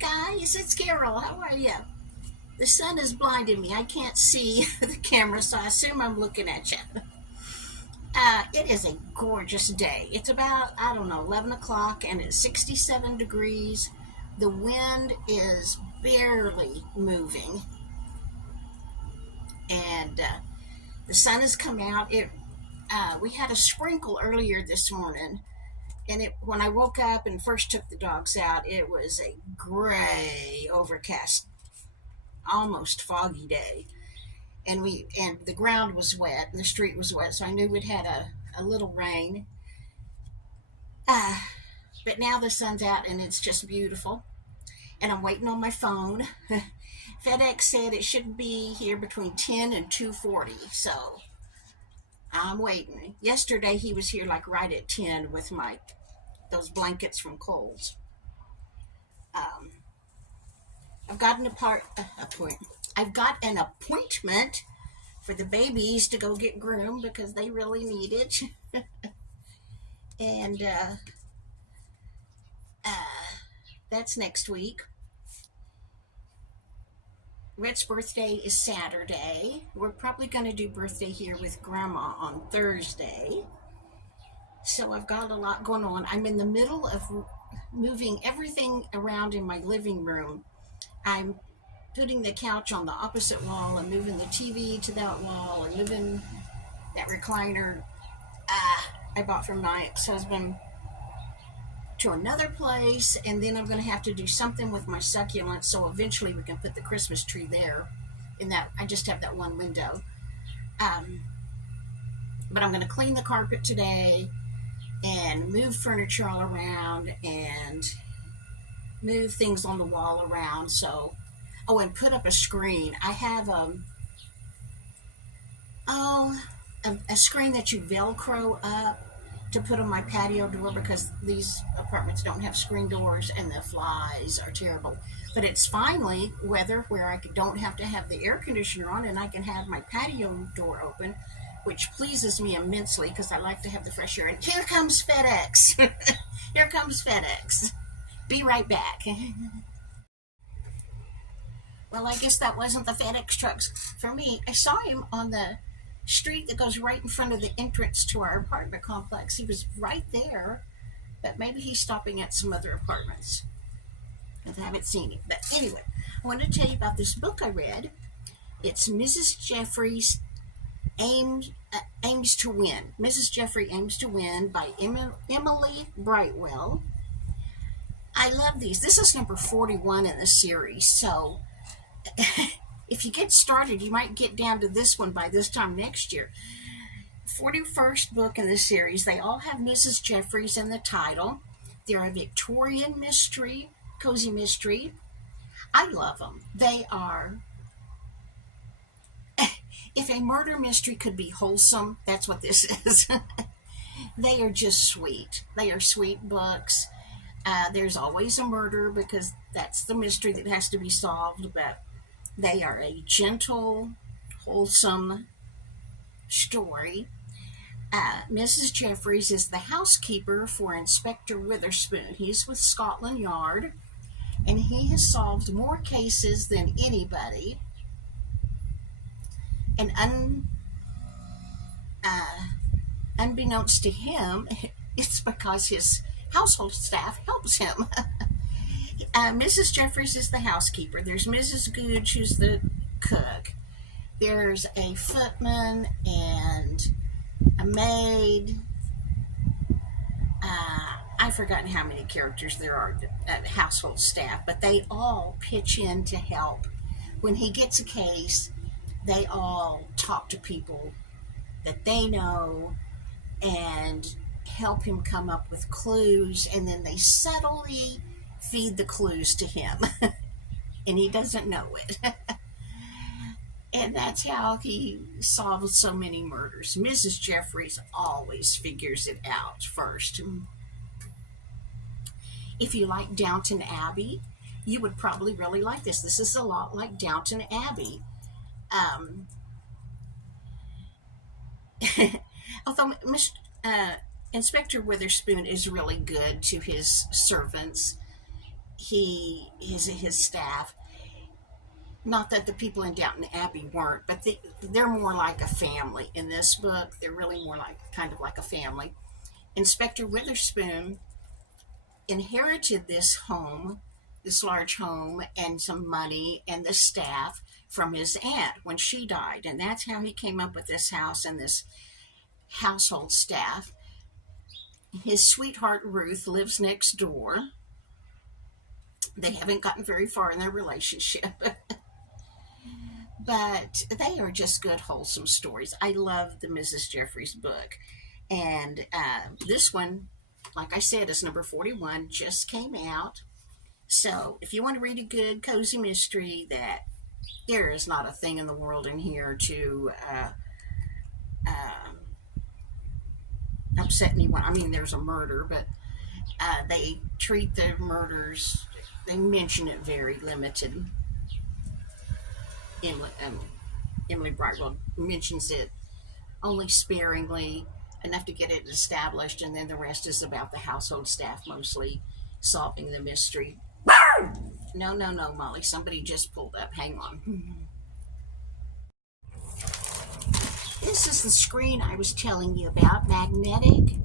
Guys, it's Carol. How are you? The sun is blinding me. I can't see the camera, so I assume I'm looking at you. It is a gorgeous day. It's about, I don't know, 11 o'clock and it's 67 degrees. The wind is barely moving and the sun has come out. We had a sprinkle earlier this morning, and when I woke up and first took the dogs out, it was a gray, overcast, almost foggy day, and the ground was wet and the street was wet, so I knew we'd had a little rain. Uh, but now the sun's out and it's just beautiful, and I'm waiting on my phone. FedEx said it should be here between 10 and 2:40, so I'm waiting. Yesterday he was here like right at 10 with those blankets from Kohl's. Um, I've got I've got an appointment for the babies to go get groomed because they really need it. and uh, that's next week. Red's birthday is Saturday. We're probably going to do birthday here with Grandma on Thursday. So I've got a lot going on. I'm in the middle of moving everything around in my living room. I'm putting the couch on the opposite wall and moving the TV to that wall and moving that recliner I bought from my ex-husband to another place, and then I'm going to have to do something with my succulents so eventually we can put the Christmas tree there. In that, I just have that one window. But I'm going to clean the carpet today and move furniture all around and move things on the wall around. So, and put up a screen. I have a screen that you Velcro up to put on my patio door because these apartments don't have screen doors and the flies are terrible. But it's finally weather where I don't have to have the air conditioner on and I can have my patio door open, which pleases me immensely because I like to have the fresh air. And here comes FedEx. Here comes FedEx. Be right back. Well, I guess that wasn't the FedEx trucks for me. I saw him on the street that goes right in front of the entrance to our apartment complex. He was right there, but maybe he's stopping at some other apartments because I haven't seen him. But anyway, I want to tell you about this book I read. It's Mrs. Jeffrey's Aims to Win. Mrs. Jeffrey Aims to Win by Emily Brightwell. I love these. This is number 41 in the series, so if you get started, you might get down to this one by this time next year. 41st book in the series. They all have Mrs. Jeffries in the title. They're a Victorian mystery, cozy mystery. I love them. They are, if a murder mystery could be wholesome, that's what this is. They are just sweet. They are sweet books. There's always a murder because that's the mystery that has to be solved, but they are a gentle, wholesome story. Mrs. Jeffries is the housekeeper for Inspector Witherspoon. He's with Scotland Yard, and he has solved more cases than anybody. And unbeknownst to him, it's because his household staff helps him. Mrs. Jeffries is the housekeeper. There's Mrs. Gooch, who's the cook. There's a footman and a maid. I've forgotten how many characters there are at household staff, but they all pitch in to help. When he gets a case, they all talk to people that they know and help him come up with clues, and then they subtly feed the clues to him and he doesn't know it. And that's how he solves so many murders. Mrs. Jeffries always figures it out first. If you like Downton Abbey, you would probably really like this. This is a lot like Downton Abbey. Although Inspector Witherspoon is really good to his servants, his staff. Not that the people in Downton Abbey weren't, but they're more like a family in this book. They're really more like kind of like a family. Inspector Witherspoon inherited this home, this large home, and some money and the staff from his aunt when she died. And that's how he came up with this house and this household staff. His sweetheart Ruth lives next door. They haven't gotten very far in their relationship. But they are just good, wholesome stories. I love the Mrs. Jeffries book. And this one, like I said, is number 41, just came out. So if you want to read a good, cozy mystery that there is not a thing in the world in here to upset anyone. I mean, there's a murder, but they treat the murders, they mention it very limited. Emily Brightwell mentions it only sparingly, enough to get it established, and then the rest is about the household staff mostly solving the mystery. No, Molly, somebody just pulled up. Hang on. This is the screen I was telling you about, magnetic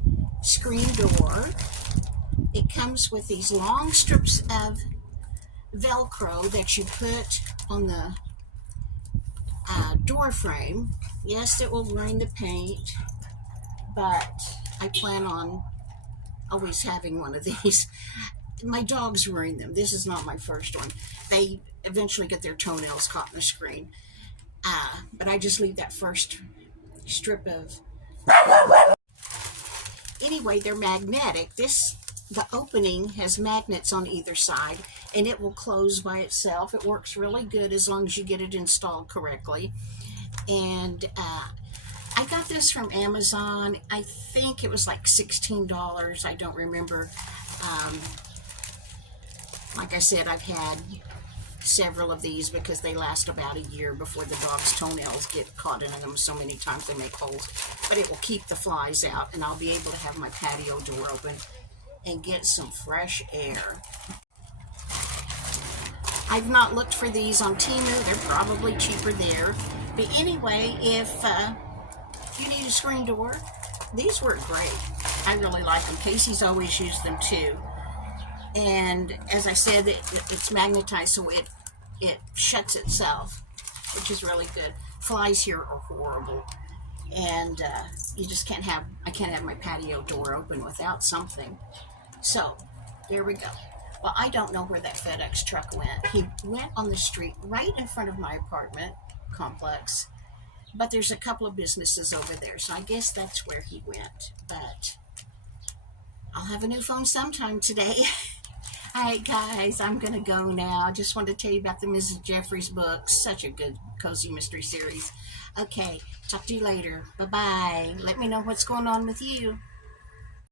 screen door. It comes with these long strips of Velcro that you put on the door frame. Yes, it will ruin the paint, but I plan on always having one of these. My dogs ruin them. This is not my first one. They eventually get their toenails caught in the screen. But I just leave that first strip of... Anyway, they're magnetic. The opening has magnets on either side, and it will close by itself. It works really good as long as you get it installed correctly. And I got this from Amazon. I think it was like $16. I don't remember. Like I said, I've had several of these because they last about a year before the dog's toenails get caught in them so many times they make holes. But it will keep the flies out, and I'll be able to have my patio door open and get some fresh air. I've not looked for these on Temu. They're probably cheaper there. But anyway, if you need a screen door, these work great. I really like them. Casey's always used them too. And as I said, it's magnetized, so it shuts itself, which is really good. Flies here are horrible. And you just can't have, I can't have my patio door open without something. So, there we go. Well, I don't know where that FedEx truck went. He went on the street right in front of my apartment complex, but there's a couple of businesses over there, so I guess that's where he went. But I'll have a new phone sometime today. All right, guys, I'm going to go now. I just wanted to tell you about the Mrs. Jeffries book. Such a good, cozy mystery series. Okay, talk to you later. Bye-bye. Let me know what's going on with you.